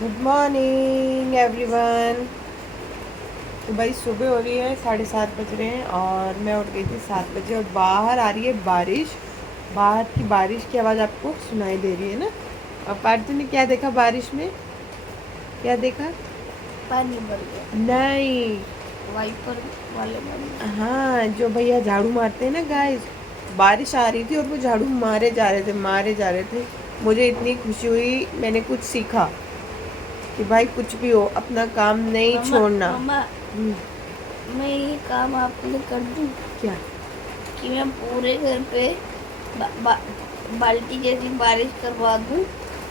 Good morning everyone. तो भाई सुबह हो रही है, 7:30 बज रहे हैं और मैं उठ गई थी 7 बजे और बाहर आ रही है बारिश। बाहर की बारिश की आवाज़ आपको सुनाई दे रही है ना। और पार्थू ने क्या देखा बारिश में? क्या देखा? पानी भर गया। नहीं, वाइपर वाले पानी। हाँ, जो भैया झाड़ू मारते हैं ना गाइस, बारिश आ रही थी और वो झाड़ू मारे जा रहे थे। मुझे इतनी खुशी हुई, मैंने कुछ सीखा कि भाई कुछ भी हो अपना काम नहीं मम्मा छोड़ना। मम्मा हम्म, मैं ये काम आपके लिए कर दूं क्या? कि मैं पूरे घर पे बाल्टी जैसी बारिश करवा दूं,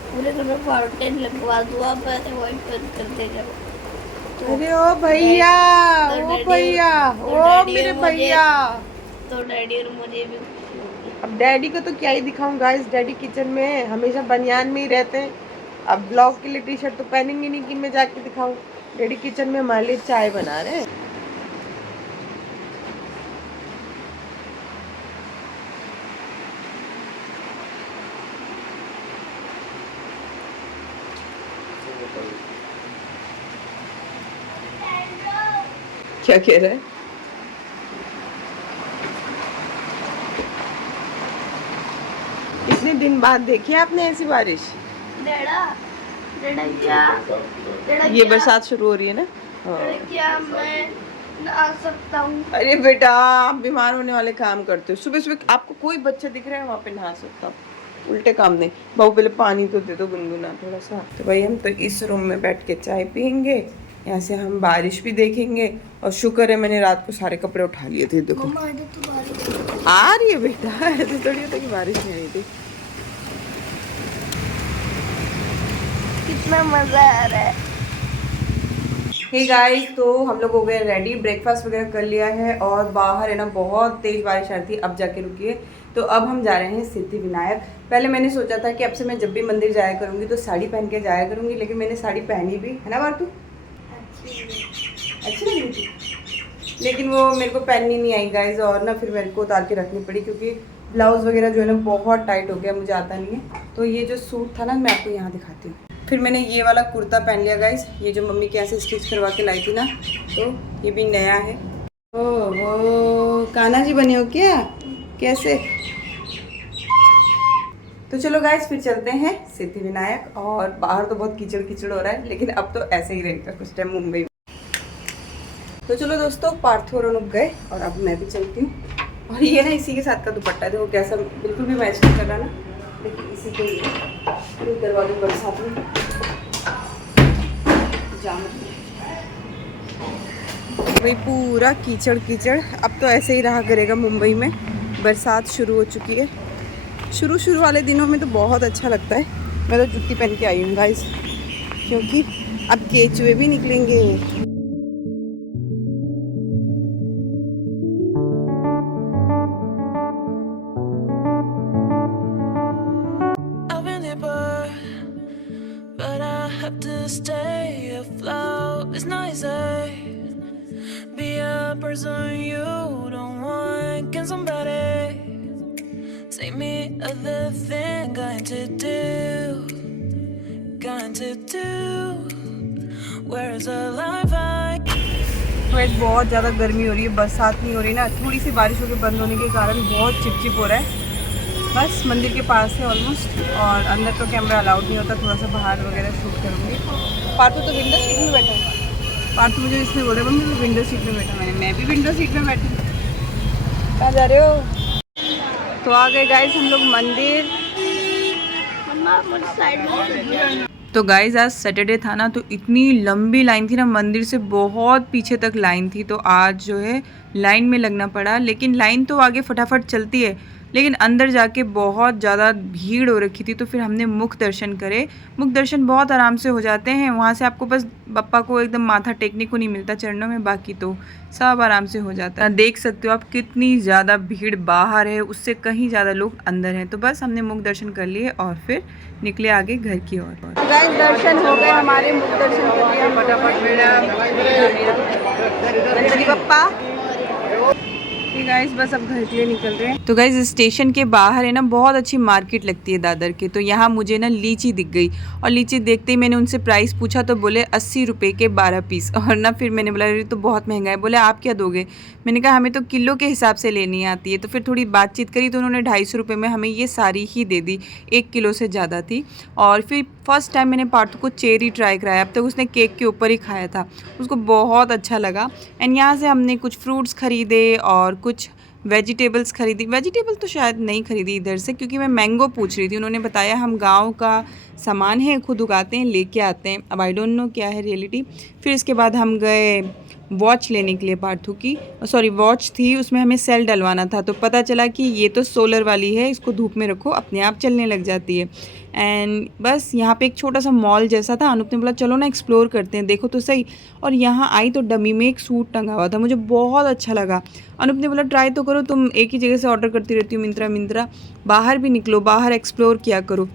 पूरे घर में फाउंटेन लगवा दूं, आप ऐसे वाइपर करते जाओ। तो अरे ओ भैया, ओ भैया, तो ओ डैडी मेरे और मुझे भैया। तो डैडी और मुझे भी खुशी होगी। अब डैडी को तो क्या ही दिखाऊं गाइस, डैडी किचन में है, हमेशा बनियान में ही रहते हैं। अब ब्लॉग के लिए टी शर्ट तो पहनेंगे नहीं कि मैं जाके दिखाऊं। डैडी किचन में हमारे लिए चाय बना रहे हैं। क्या कह रहा है? इतने दिन बाद देखी आपने ऐसी बारिश? डैडा डैडा क्या डैडा ये क्या बरसात शुरू हो रही है ना। हाँ। डैडा क्या मैं नहा सकता हूँ? अरे बेटा, आप बीमार होने वाले काम करते हो। सुबह सुबह आपको कोई बच्चा दिख रहा है वहाँ पे नहा सकता, उल्टे काम नहीं। बाबू पहले पानी तो दे दो गुनगुना थोड़ा सा। तो भाई हम तो इस रूम में बैठ के चाय पियेंगे, यहाँ से हम बारिश भी देखेंगे। और शुक्र है मैंने रात को सारे कपड़े उठा लिए थे। देखो मम्मा इधर तो बारिश आ रही है बेटा, ऐसे थोड़ी होता कि बारिश नहीं आई थी। कितना मजा आ रहा है। हे गाइस, तो हम लोग हो गए रेडी, ब्रेकफास्ट वगैरह कर लिया है और बाहर है ना बहुत तेज बारिश आ रही थी, अब जाके रुकी है। तो अब हम जा रहे हैं सिद्धि विनायक। पहले मैंने सोचा था कि अब से मैं जब भी मंदिर जाया करूंगी तो साड़ी पहन के जाया करूंगी, लेकिन मैंने साड़ी पहनी भी है ना बातू, अच्छी लगी थी, लेकिन वो मेरे को पहननी नहीं आई गाइज। और ना फिर मेरे को उतार के रखनी पड़ी क्योंकि ब्लाउज वगैरह जो है ना बहुत टाइट हो गया, मुझे आता नहीं है। तो ये जो सूट था ना, मैं आपको यहाँ दिखाती हूँ। फिर मैंने ये वाला कुर्ता पहन लिया गाइस, ये जो मम्मी के यहाँ से स्टिच करवा के लाई थी ना, तो ये भी नया है। ओ कान्हा जी बने हो क्या? कैसे? तो चलो गाइस फिर चलते हैं सिद्धि विनायक। और बाहर तो बहुत कीचड़ कीचड़ हो रहा है, लेकिन अब तो ऐसे ही रहेगा कुछ टाइम मुंबई में। तो चलो दोस्तों, पार्थो और अनुप गए और अब मैं भी चलती हूँ। और ये ना इसी के साथ का दुपट्टा है, देखो कैसा, बिल्कुल भी मैच नहीं कर रहा ना, लेकिन इसी के ही करवा दूँ बरसात में जाम। भाई पूरा कीचड़ कीचड़, अब तो ऐसे ही रहा करेगा मुंबई में। बरसात शुरू हो चुकी है। शुरू शुरू वाले दिनों में तो बहुत अच्छा लगता है। मैं तो जुत्ती पहन के आई हूँ गाइस, क्योंकि अब केचुए भी निकलेंगे। But I have to stay afloat. It's not easy. Be a person you don't want. Can somebody take me other thing? Going to do. Where is the life I? वैसे बहुत ज़्यादा गर्मी हो रही है, बरसात नहीं हो रही ना, थोड़ी सी बारिश होकर बंद होने के कारण बहुत चिपचिप हो रहा है। बस मंदिर के पास है ऑलमोस्ट, और अंदर तो कैमरा अलाउड नहीं होता, थोड़ा सा बाहर वगैरह शूट करूँगी। पार्थू तो विंडो सीट में बैठा है। पार्थू मुझे इसमें बोल रहे मम्मी तो विंडो सीट में बैठा, मैं भी विंडो सीट में बैठी। कहाँ जा रहे हो? तो आ गए गाइस हम लोग मंदिर। मम्मा मुझे साइड में। तो गाइज आज सैटरडे था ना, तो इतनी लंबी लाइन थी ना, मंदिर से बहुत पीछे तक लाइन थी। तो आज जो है लाइन में लगना पड़ा, लेकिन लाइन तो आगे फटाफट चलती है, लेकिन अंदर जाके बहुत ज़्यादा भीड़ हो रखी थी। तो फिर हमने मुख दर्शन करे। मुख दर्शन बहुत आराम से हो जाते हैं, वहाँ से आपको बस बप्पा को एकदम माथा टेकने को नहीं मिलता चरणों में, बाकी तो सब आराम से हो जाता है। देख सकते हो आप कितनी ज़्यादा भीड़ बाहर है, उससे कहीं ज़्यादा लोग अंदर हैं। तो बस हमने मुख दर्शन कर लिए और फिर निकले आगे घर की ओर। गाइस दर्शन हो गए हमारे, मुख दर्शन कर लिया फटाफट। गणपति बप्पा, गाइस बस अब घर के लिए निकल रहे हैं। तो गाइस स्टेशन के बाहर है ना बहुत अच्छी मार्केट लगती है दादर के, तो यहाँ मुझे ना लीची दिख गई और लीची देखते ही मैंने उनसे प्राइस पूछा तो बोले 80 रुपये के 12 पीस। और ना फिर मैंने बोला अरे तो बहुत महंगा है। बोले आप क्या दोगे? मैंने कहा हमें तो किलो के हिसाब से लेनी आती है। तो फिर थोड़ी बातचीत करी तो उन्होंने 250 रुपये में हमें ये सारी ही दे दी, 1 किलो से ज़्यादा थी। और फिर फर्स्ट टाइम मैंने पार्थू को चेरी ट्राई कराया, अब तक उसने केक के ऊपर ही खाया था, उसको बहुत अच्छा लगा। एंड यहाँ से हमने कुछ फ्रूट्स खरीदे और कुछ वेजिटेबल्स खरीदी। वेजिटेबल तो शायद नहीं खरीदी इधर से, क्योंकि मैं मैंगो पूछ रही थी। उन्होंने बताया हम गांव का सामान है, खुद उगाते हैं, लेके आते हैं। अब आई डोंट नो क्या है रियलिटी। फिर इसके बाद हम गए वॉच लेने के लिए पार्थू की, सॉरी वॉच थी, उसमें हमें सेल डलवाना था। तो पता चला कि ये तो सोलर वाली है, इसको धूप में रखो अपने आप चलने लग जाती है। एंड बस यहाँ पे एक छोटा सा मॉल जैसा था। अनूप ने बोला चलो ना एक्सप्लोर करते हैं, देखो तो सही। और यहाँ आई तो डमी में एक सूट टंगा हुआ था, मुझे बहुत अच्छा लगा। अनूप ने बोला ट्राई तो करो, तुम एक ही जगह से ऑर्डर करती रहती हो मिंत्रा, बाहर भी निकलो, बाहर एक्सप्लोर किया करो।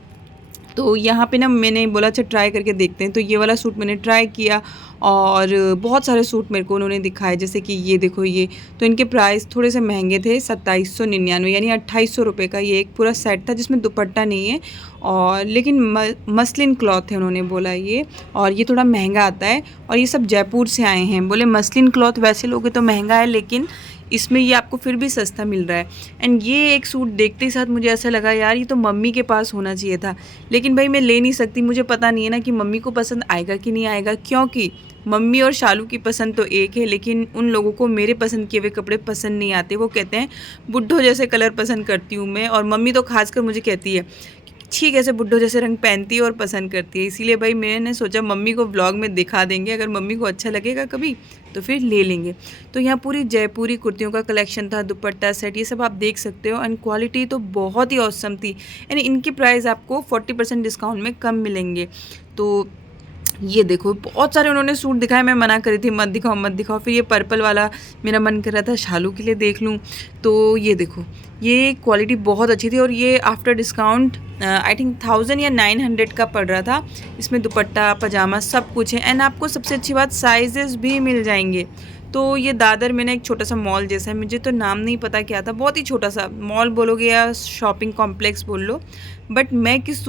तो यहाँ पे ना मैंने बोला अच्छा ट्राई करके देखते हैं। तो ये वाला सूट मैंने ट्राई किया और बहुत सारे सूट मेरे को उन्होंने दिखाए, जैसे कि ये देखो ये। तो इनके प्राइस थोड़े से महंगे थे, 2799 यानी 2800 रुपये का ये एक पूरा सेट था, जिसमें दुपट्टा नहीं है और लेकिन मसलिन क्लॉथ है उन्होंने बोला ये, और ये थोड़ा महंगा आता है। और ये सब जयपुर से आए हैं। बोले मसलिन क्लॉथ वैसे लोगे तो महंगा है, लेकिन इसमें ये आपको फिर भी सस्ता मिल रहा है। एंड ये एक सूट देखते ही साथ मुझे ऐसा लगा यार ये तो मम्मी के पास होना चाहिए था, लेकिन भाई मैं ले नहीं सकती। मुझे पता नहीं है ना कि मम्मी को पसंद आएगा कि नहीं आएगा, क्योंकि मम्मी और शालू की पसंद तो एक है, लेकिन उन लोगों को मेरे पसंद किए हुए कपड़े पसंद नहीं आते। वो कहते हैं बुड्ढों जैसे कलर पसंद करती हूँ मैं, और मम्मी तो खासकर मुझे कहती है ठीक ऐसे बुड्ढों जैसे रंग पहनती है और पसंद करती है। इसीलिए भाई मैंने सोचा मम्मी को व्लॉग में दिखा देंगे, अगर मम्मी को अच्छा लगेगा कभी तो फिर ले लेंगे। तो यहाँ पूरी जयपुरी कुर्तियों का कलेक्शन था, दुपट्टा सेट, ये सब आप देख सकते हो। एंड क्वालिटी तो बहुत ही औसम थी। यानी इनकी प्राइस आपको 40% डिस्काउंट में कम मिलेंगे। तो ये देखो बहुत सारे उन्होंने सूट दिखाए, मैं मना करी थी मत दिखाओ मत दिखाओ। फिर ये पर्पल वाला मेरा मन कर रहा था शालू के लिए देख लूँ। तो ये देखो ये क्वालिटी बहुत अच्छी थी, और ये आफ्टर डिस्काउंट आई थिंक 1000 या 900 का पड़ रहा था। इसमें दुपट्टा पजामा सब कुछ है। एंड आपको सबसे अच्छी बात साइजेस भी मिल जाएंगे। तो ये दादर में ना एक छोटा सा मॉल जैसा है, मुझे तो नाम नहीं पता क्या था, बहुत ही छोटा सा मॉल बोलोगे या शॉपिंग कॉम्प्लेक्स बोल लो। बट मैं किस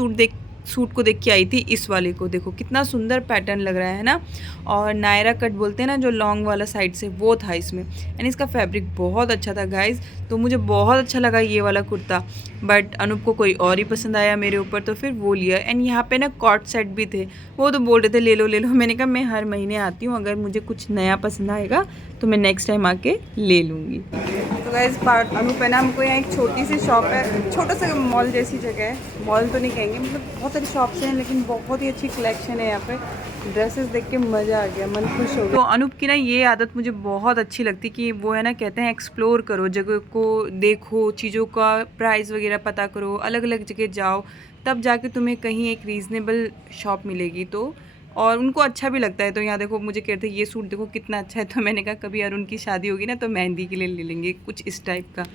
सूट को देख के आई थी, इस वाले को देखो कितना सुंदर पैटर्न लग रहा है ना। और नायरा कट बोलते हैं ना जो लॉन्ग वाला साइड से, वो था इसमें। एंड इसका फैब्रिक बहुत अच्छा था गाइज, तो मुझे बहुत अच्छा लगा ये वाला कुर्ता। बट अनूप को कोई और ही पसंद आया मेरे ऊपर, तो फिर वो लिया। एंड यहाँ पे ना कॉट सेट भी थे, वो तो बोल रहे थे ले लो ले लो। मैंने कहा मैं हर महीने आती हूँ, अगर मुझे कुछ नया पसंद आएगा तो मैं नेक्स्ट टाइम आके ले लूँगी। तो गाइज अनूप है ना, हमको यहाँ एक छोटी सी शॉप है, छोटा सा मॉल जैसी जगह है, मॉल तो नहीं कहेंगे, मतलब बहुत सारी शॉप्स हैं, लेकिन बहुत ही अच्छी कलेक्शन है यहाँ पे। ड्रेसेस देख के मज़ा आ गया, मन खुश हो गया। तो अनूप की ना ये आदत मुझे बहुत अच्छी लगती कि वो है ना कहते हैं एक्सप्लोर करो, जगह को देखो, चीज़ों का प्राइस वगैरह पता करो, अलग अलग जगह जाओ, तब जाके तुम्हें कहीं एक रीज़नेबल शॉप मिलेगी। तो और उनको अच्छा भी लगता है। तो यहाँ देखो मुझे कहते हैं ये सूट देखो कितना अच्छा है, तो मैंने कहा कभी अरुण की शादी होगी ना तो मेहंदी के लिए ले लेंगे कुछ इस टाइप का।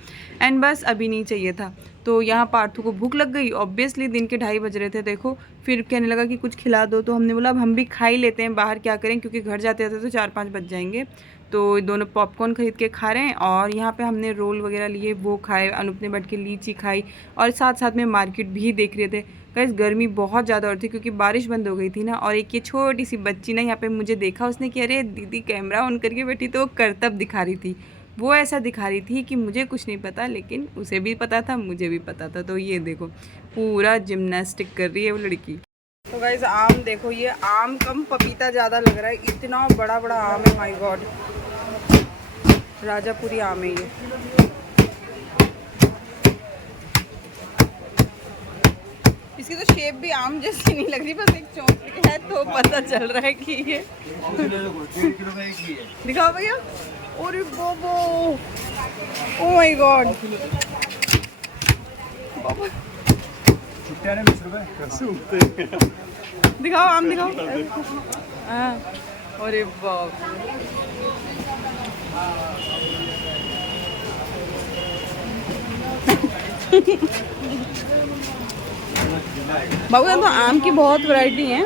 एंड बस अभी नहीं चाहिए था। तो यहाँ पार्थू को भूख लग गई, ऑब्वियसली दिन के 2:30 बज रहे थे देखो। फिर कहने लगा कि कुछ खिला दो, तो हमने बोला अब हम भी खा ही लेते हैं, बाहर क्या करें, क्योंकि घर जाते जाते तो 4-5 बज जाएंगे। तो दोनों पॉपकॉर्न खरीद के खा रहे हैं, और यहाँ पे हमने रोल वगैरह लिए वो खाए, अनूप ने बैठ के लीची खाई, और साथ साथ में मार्केट भी देख रहे थे। गाइस गर्मी बहुत ज़्यादा और थी, क्योंकि बारिश बंद हो गई थी ना। और एक ये छोटी सी बच्ची ना यहाँ पे मुझे देखा, उसने कि अरे दीदी कैमरा ऑन करके बैठी, तो वो करतब दिखा रही थी। वो ऐसा दिखा रही थी कि मुझे कुछ नहीं पता, लेकिन उसे भी पता था, मुझे भी पता था। तो ये देखो पूरा जिम्नास्टिक कर रही है वो लड़की। तो गाइस आम देखो, ये आम कम पपीता ज़्यादा लग रहा है, इतना बड़ा बड़ा आम है, माय गॉड। राजापुरी आम है ये। इसकी तो शेप भी आम जैसी नहीं लग रही, बस एक चोंच है तो पता चल रहा है कि ये दिखाओ भैया। अरे बोबो, ओ माय गॉड, दिखाओ आम दिखाओ। हाँ अरे बाप, बाबू तो आम की बहुत वैरायटी है।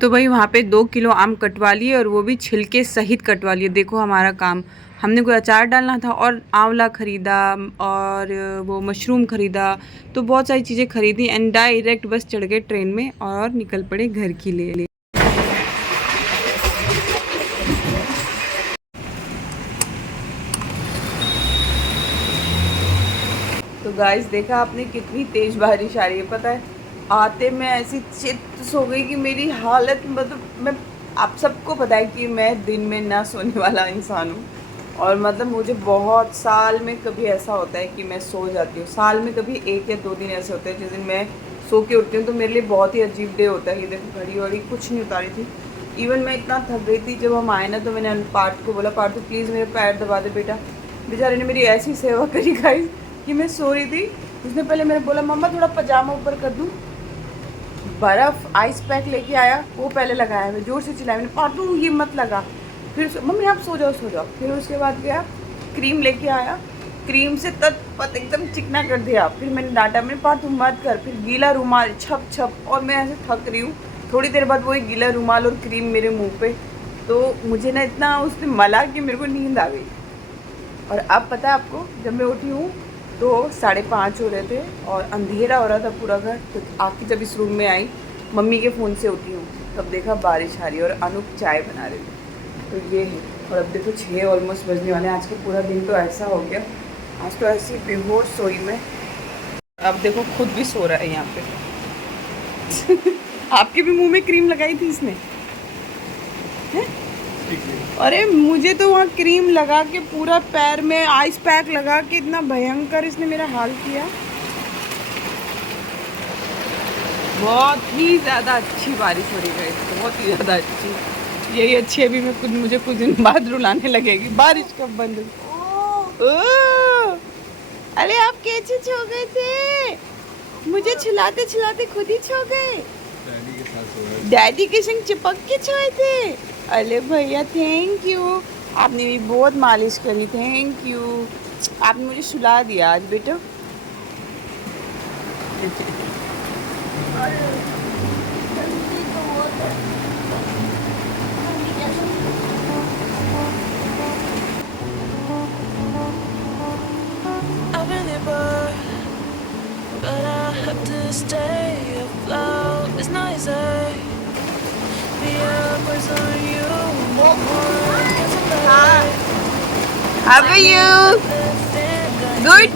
तो भाई वहाँ पे 2 किलो आम कटवा लिए, और वो भी छिलके सहित कटवा लिए। देखो हमारा काम, हमने कोई अचार डालना था और आंवला ख़रीदा और वो मशरूम ख़रीदा, तो बहुत सारी चीज़ें ख़रीदी एंड डायरेक्ट बस चढ़ गए ट्रेन में और निकल पड़े घर के लिए। तो गाइस देखा आपने कितनी तेज़ बारिश आ रही है, पता है आते मैं ऐसी चित्त सो गई कि मेरी हालत, मतलब मैं, आप सबको पता है कि मैं दिन में ना सोने वाला इंसान हूँ और मतलब मुझे बहुत साल में कभी ऐसा होता है कि मैं सो जाती हूँ, साल में कभी 1 या 2 दिन ऐसे होते हैं जिस दिन मैं सो के उठती हूँ, तो मेरे लिए बहुत ही अजीब डे होता है। ये देखो घड़ी वड़ी कुछ नहीं उतारी थी, इवन मैं इतना थक गई थी जब हम आए ना, तो मैंने पार्थ को बोला पार्थ प्लीज़ मेरे पैर दबा दे बेटा। बेचारे ने मेरी ऐसी सेवा करी गाइस कि मैं सो रही थी, उसने पहले मैंने बोला मम्मा थोड़ा पजामा ऊपर कर दूँ, बर्फ़ आइस पैक लेके आया, वो पहले लगाया, मैं ज़ोर से चिल्लाया, मैंने पार्थ ये मत लगा, फिर मम्मी आप सो जाओ सो जाओ। फिर उसके बाद गया क्रीम लेके आया, क्रीम से तत्पत एकदम चिकना कर दिया, फिर मैंने डांटा, मैंने पार्थ तुम मत कर, फिर गीला रुमाल छप छप, और मैं ऐसे थक रही हूँ, थोड़ी देर बाद वही गीला रुमाल और क्रीम मेरे मुँह पे, तो मुझे ना इतना उसने मला कि मेरे को नींद आ गई। और अब पता है आपको, जब मैं उठी हूँ तो 5:30 हो रहे थे और अंधेरा हो रहा था पूरा घर, तो आके जब इस रूम में आई मम्मी के फ़ोन से उठी हूँ, तब देखा बारिश आ रही है और अनूप चाय बना रहे थे, तो ये है। और अब देखो 6 ऑलमोस्ट बजने वाले हैं, आज का पूरा दिन तो ऐसा हो गया, आज तो ऐसी बेहोश सोई में, अब देखो खुद भी सो रहा है यहाँ पे आपके भी मुंह में क्रीम लगाई थी इसने है? अरे मुझे तो वहाँ क्रीम लगा के पूरा पैर में आइस पैक लगा के इतना भयंकर इसने मेरा हाल किया। बहुत ही ज़्यादा अच्छी बारिश हो रही है, बहुत ही ज़्यादा अच्छी, यही अच्छी अभी मैं खुद, मुझे कुछ दिन बाद रुलाने लगेगी, बारिश कब बंद हुई। अरे आप कैसे सो गए थे, मुझे छिलाते छिलाते खुद ही सो गए, डैडी के संग चिपक के सोए थे। अरे भैया थैंक यू, आपने भी बहुत मालिश करी, थैंक यू, आपने मुझे सुला दिया आज बेटा। I've been there, but I have to stay afloat. It's not easy. Be a person you want. Get somebody. How are you? Good.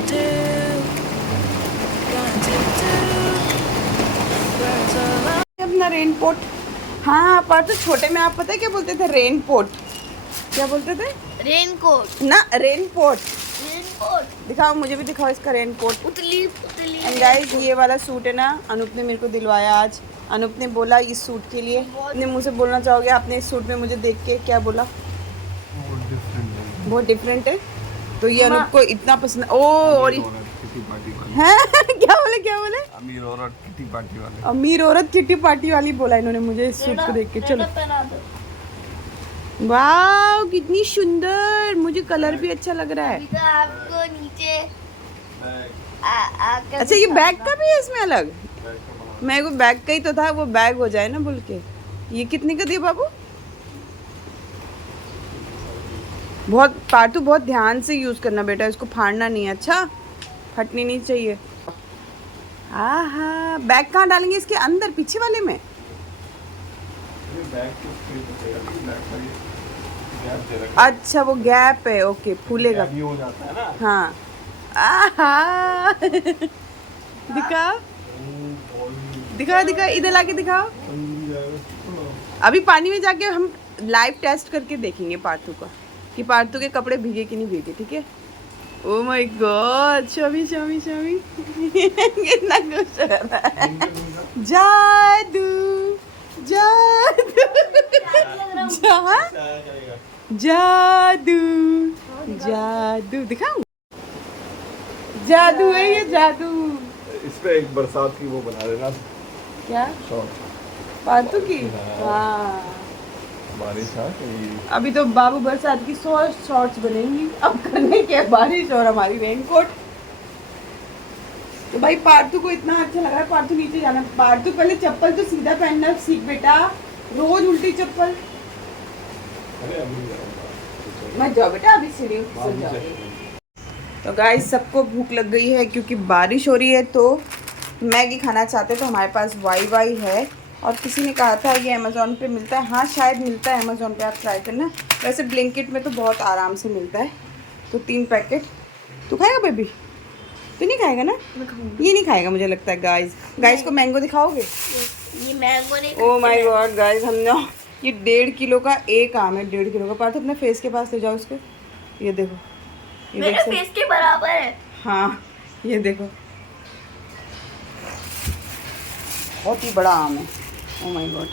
अपना रेनकोट, हाँ पर तो छोटे में आप पता है क्या बोलते थे, रेनकोट, क्या बोलते थे, रेनकोट ना रेनकोट, रेनकोट दिखाओ मुझे भी दिखाओ इसका रेनकोट। उतली उतली। एंड गाइस ये वाला सूट है ना, अनूप ने मेरे को दिलवाया आज, अनूप ने बोला इस सूट के लिए, अपने मुँह से बोलना चाहोगे आपने इस सूट में मुझे देख के क्या बोला, बहुत डिफरेंट है, तो ये अनूप को इतना पसंद। ओ और हैं क्या बोले अमीर औरत किटी पार्टी वाले, अमीर औरत किटी पार्टी वाली बोला इन्होंने मुझे इस सूट को देख के। चलो पहना दो। वाह कितनी सुंदर, मुझे कलर भी अच्छा लग रहा है। अभी तो आपको नीचे अच्छा ये बैग का भी है इसमें अलग, मैं को बैग का ही तो था, वो बैग हो जाए ना बोल के। ये कितने का दिया बाबू? बहुत पार्टू, बहुत ध्यान से यूज़ करना बेटा, इसको फाड़ना नहीं है, अच्छा फटनी नहीं चाहिए। आहा बैग कहाँ डालेंगे, इसके अंदर पीछे वाले में? अच्छा वो गैप है, ओके फूलेगा, हो जाता है ना। हाँ आहा दिखा दिखा दिखा, इधर लाके दिखाओ। अभी पानी में जाके हम लाइव टेस्ट करके देखेंगे पार्थू का कि पार्थू के कपड़े भीगे कि नहीं भीगे, ठीक है। Oh my God, Shami Shami Shami कितना खुश हो रहा है, जादू जादू जादू जादू दिखाऊं, जादू है ये जादू। इस पे एक बरसात की वो बना देना, क्या शॉर्ट पार्थू की, हाँ बारिश है अभी तो बाबू बरसात की 100 शॉर्ट्स बनेंगी, अब करने के बारिश और हमारी रेनकोट। तो भाई पार्थू को इतना अच्छा लग रहा है, पार्थू नीचे जाना, पार्थू पहले चप्पल तो सीधा पहनना सीख बेटा, रोज उल्टी चप्पल। मत जाओ बेटा, अभी सीढ़ियों से जाओ। तो गाइस सबको भूख लग गई है क्योंकि बारिश हो रही है, तो मैगी खाना चाहते तो हमारे पास वाई है। और किसी ने कहा था ये अमेज़ोन पे मिलता है। हाँ शायद मिलता है अमेज़ोन पे, आप ट्राई करना। वैसे ब्लिंकिट में तो बहुत आराम से मिलता है। तो 3 पैकेट। तू खाएगा बेबी? तू नहीं खाएगा ना? ये नहीं खाएगा मुझे लगता है। गाइस को मैंगो दिखाओगे? ये मैंगो नहीं। ओह माय गॉड गाइस, हम ना ये 1.5 किलो का एक आम है, 1.5 किलो का। पार्थ अपने फेस के पास ले जाओ उसको। ये देखो, ये मेरे फेस के बराबर है। हाँ ये देखो, बहुत ही बड़ा आम है। Oh my God.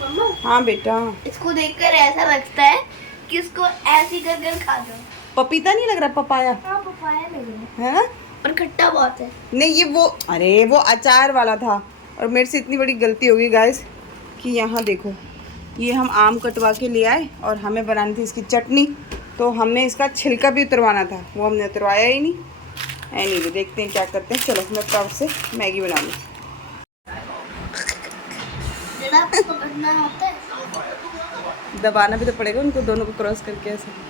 मम्मा हाँ बेटा, इसको देखकर ऐसा लगता है कि इसको ऐसे कर खा दो। पपीता नहीं लग रहा, पपाया हाँ पपाया लग रहा है ना? और खट्टा बहुत है। नहीं ये वो, अरे वो अचार वाला था। और मेरे से इतनी बड़ी गलती होगी गाइस कि यहाँ देखो, ये हम आम कटवा के ले आए और हमें बनानी थी इसकी चटनी। तो हमने इसका छिलका भी उतरवाना था, वो हमने उतरवाया ही नहीं। एनीवे देखते हैं क्या करते हैं। चलो मैं फटाफट से मैगी बना लूँ। जरा पकड़ना आता है। दबाना भी तो पड़ेगा उनको दोनों को क्रॉस करके ऐसे।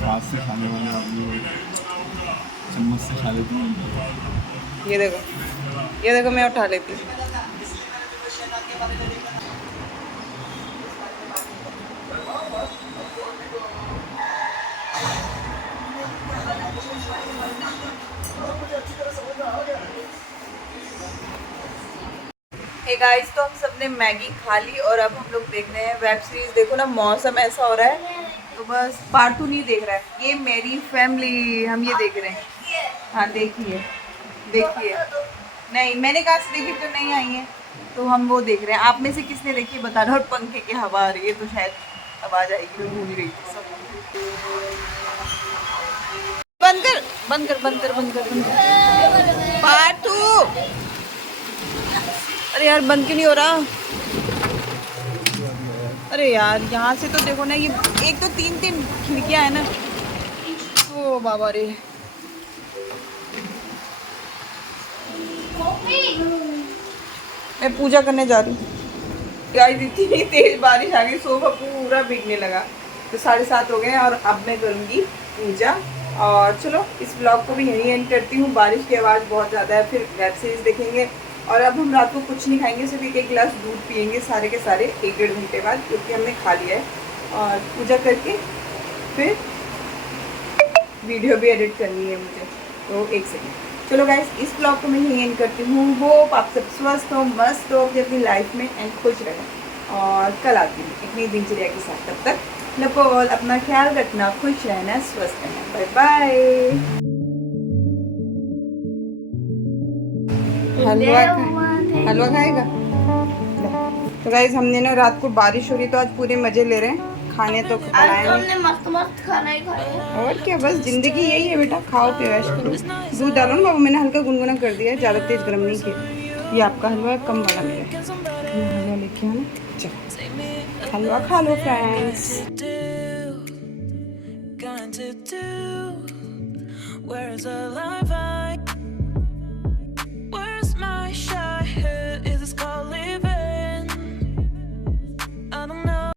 हाथ से खाने वाले आदमी चम्मच से खा लेती हैं। ये देखो, ये देखो मैं उठा लेती हूँ। हे गाइस, तो हम सबने मैगी खा ली और अब हम लोग देख रहे हैं वेब सीरीज। देखो ना, मौसम ऐसा हो रहा है तो बस पार्टू नहीं देख रहा है। ये मेरी फैमिली, हम ये देख रहे हैं। हाँ देखिए देखिए। नहीं मैंने कहा से देखी तो नहीं आई है, तो हम वो देख रहे हैं। आप में से किसने देखी बता रहा। और पंखे की हवा आ रही है तो शायद आवाज आएगी, मैं भूल गई थी सब। बंद कर बंद कर बंद कर बंद कर बंद कर पार्टू। अरे यार बंद क्यों नहीं हो रहा? अरे यार यहाँ से तो देखो ना, ये एक तो 3 खिड़कियाँ है ना। ओ बाबा रे, मैं पूजा करने जा रही हूँ। गाइस इतनी तेज बारिश आ गई, सोफा पूरा भीगने लगा। तो 7:30 हो गए और अब मैं करूँगी पूजा। और चलो इस ब्लॉग को भी यहीं एंड करती हूँ। बारिश की आवाज़ बहुत ज़्यादा है, फिर वेब सीरीज देखेंगे। और अब हम रात को कुछ नहीं खाएंगे, सिर्फ एक गिलास दूध पियेंगे सारे के सारे 1-1.5 घंटे बाद, क्योंकि हमने खा लिया है। और पूजा करके फिर वीडियो भी एडिट करनी है मुझे, तो 1 सेकेंड। चलो गाइस इस ब्लॉग को मैं यहीं एंड करती हूँ। होप आप सब स्वस्थ हो, मस्त हो अपनी लाइफ में एंड खुश रहें। और कल आती हूँ इतनी दिनचर्या के साथ। तब तक लपो ऑल, अपना ख्याल रखना, खुश रहना, स्वस्थ रहना। Bye bye. हलवा खाएगा? तो गाइस हमने ना रात को, बारिश हो रही तो आज पूरे मजे ले रहे हैं। खाने तो बनाए नहीं। हमने मस्त मस्त खाना ही खाया। और क्या, बस जिंदगी यही है बेटा, खाओ पियो ऐश करो। दूध डालो ना बाबू, मैंने हल्का गुनगुना कर दिया है, ज़्यादा तेज गर्म नहीं किया। ये आपका हलवा है, कम वाला मेरा। हलवा लेके आना, चलो हलवा खा लो फ्रेंड्स। Where's the life